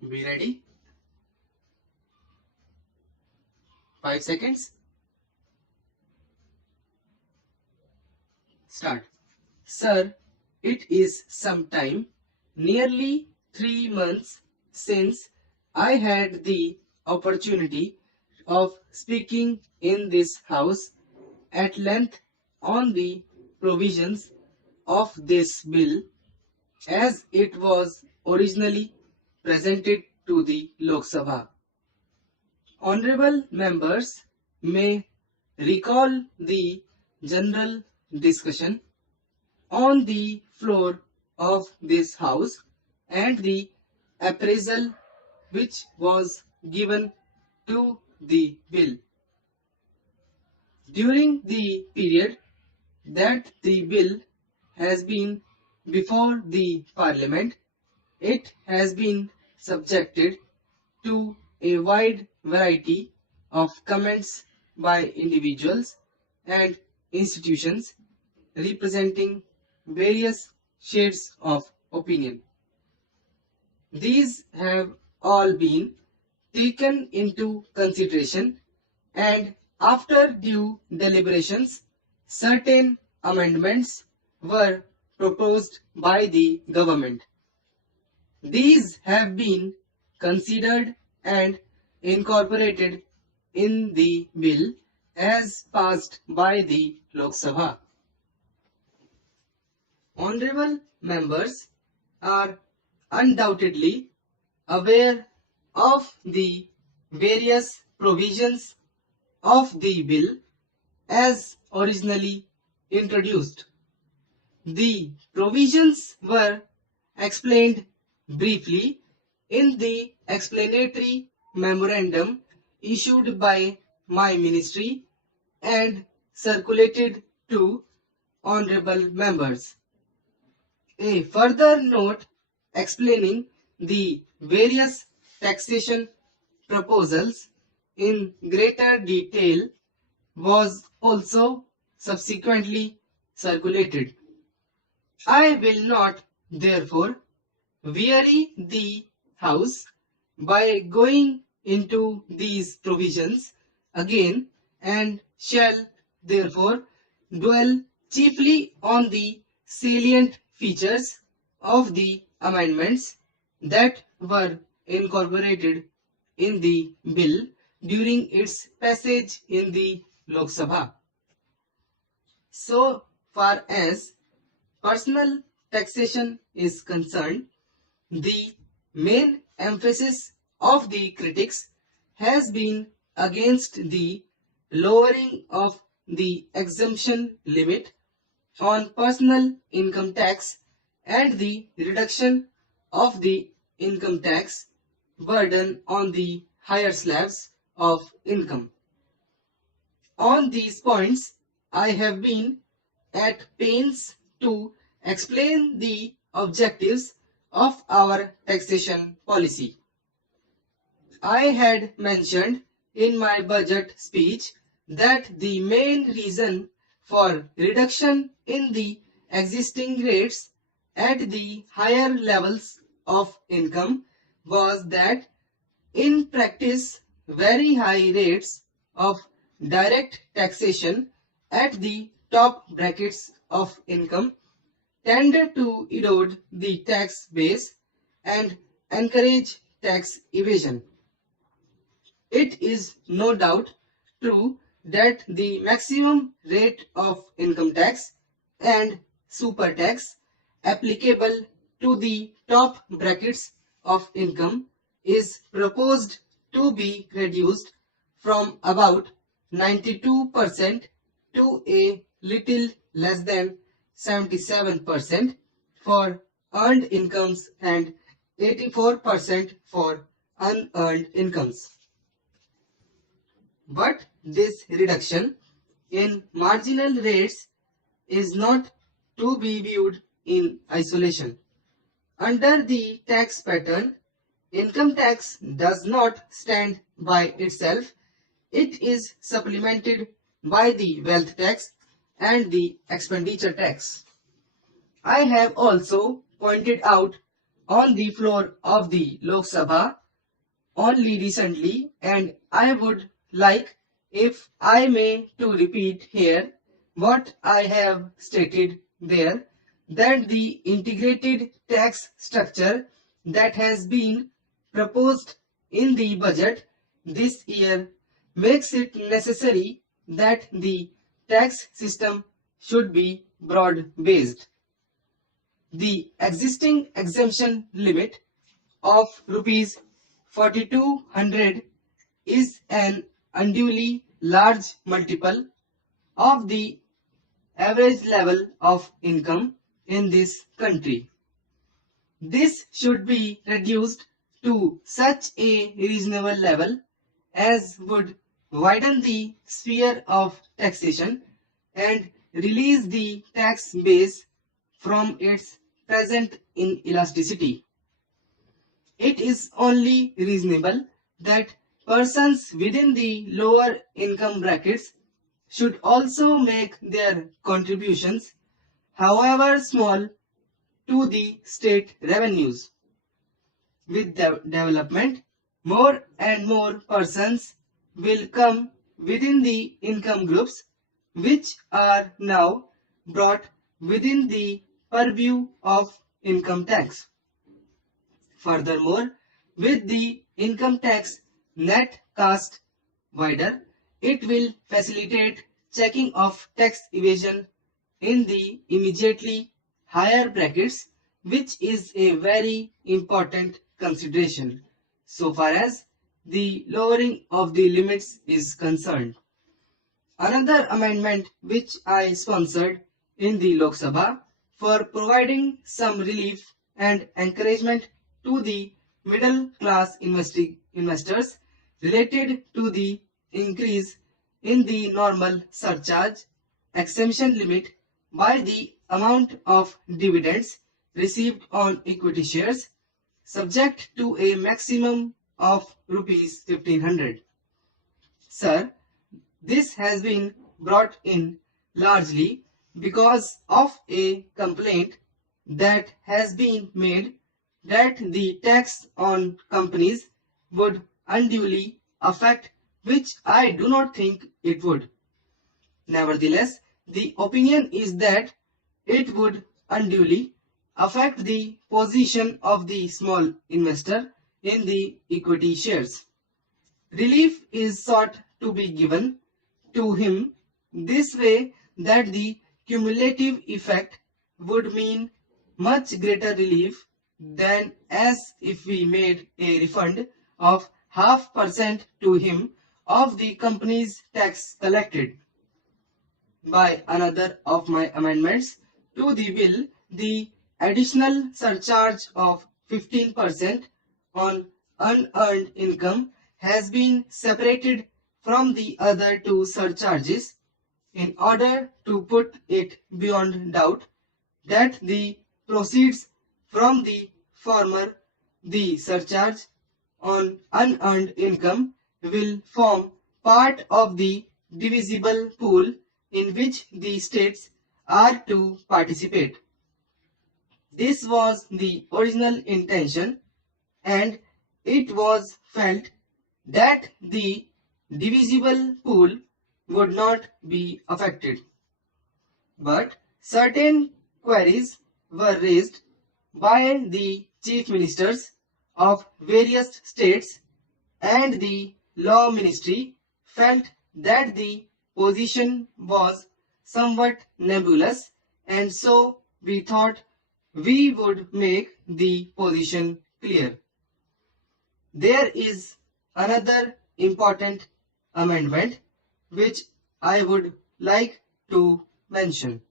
Be ready. 5 seconds. Start. Sir, it is some time, nearly 3 months since I had the opportunity of speaking in this house at length on the provisions of this bill as it was originally presented to the Lok Sabha. Honorable members may recall the general discussion on the floor of this house and the appraisal which was given to the bill. During the period that the bill has been before the Parliament, it has been subjected to a wide variety of comments by individuals and institutions representing various shades of opinion. These have all been taken into consideration, and after due deliberations, certain amendments were proposed by the government. These have been considered and incorporated in the bill as passed by the Lok Sabha. Honorable members are undoubtedly aware of the various provisions of the bill as originally introduced. The provisions were explained briefly in the explanatory memorandum issued by my ministry and circulated to honorable members. A further note explaining the various taxation proposals in greater detail was also subsequently circulated. I will not, therefore, weary the House by going into these provisions again and shall, therefore, dwell chiefly on the salient features of the amendments that were incorporated in the bill during its passage in the Lok Sabha. So far as personal taxation is concerned, the main emphasis of the critics has been against the lowering of the exemption limit on personal income tax and the reduction of the income tax burden on the higher slabs of income. On these points, I have been at pains to explain the objectives of our taxation policy. I had mentioned in my budget speech that the main reason for reduction in the existing rates at the higher levels of income was that in practice very high rates of direct taxation at the top brackets of income tend to erode the tax base and encourage tax evasion. It is no doubt true that the maximum rate of income tax and super tax applicable to the top brackets of income is proposed to be reduced from about 92% to a little less than 77% for earned incomes and 84% for unearned incomes. But this reduction in marginal rates is not to be viewed in isolation. Under the tax pattern, income tax does not stand by itself. It is supplemented by the wealth tax and the expenditure tax. I have also pointed out on the floor of the Lok Sabha only recently, and I would like, if I may, to repeat here what I have stated there, that the integrated tax structure that has been proposed in the budget this year makes it necessary that the tax system should be broad-based. The existing exemption limit of rupees 4200 is an unduly large multiple of the average level of income in this country. This should be reduced to such a reasonable level as would widen the sphere of taxation and release the tax base from its present inelasticity. It is only reasonable that persons within the lower income brackets should also make their contributions, however small, to the state revenues. With development, more and more persons will come within the income groups which are now brought within the purview of income tax. Furthermore, with the income tax net cast wider, it will facilitate checking of tax evasion in the immediately higher brackets, which is a very important consideration so far as the lowering of the limits is concerned. Another amendment which I sponsored in the Lok Sabha for providing some relief and encouragement to the middle class investors related to the increase in the normal surcharge exemption limit by the amount of dividends received on equity shares, subject to a maximum of rupees 1500. Sir, this has been brought in largely because of a complaint that has been made that the tax on companies would unduly affect, which I do not think it would. Nevertheless, the opinion is that it would unduly affect the position of the small investor in the equity shares. Relief is sought to be given to him this way that the cumulative effect would mean much greater relief than as if we made a refund of 0.5% to him of the company's tax collected. By another of my amendments to the bill, the additional surcharge of 15% on unearned income has been separated from the other two surcharges in order to put it beyond doubt that the proceeds from the former, the surcharge on unearned income, will form part of the divisible pool in which the states are to participate. This was the original intention, and it was felt that the divisible pool would not be affected. But certain queries were raised by the chief ministers of various states, and the law ministry felt that the position was somewhat nebulous, and so we thought we would make the position clear. There is another important amendment which I would like to mention.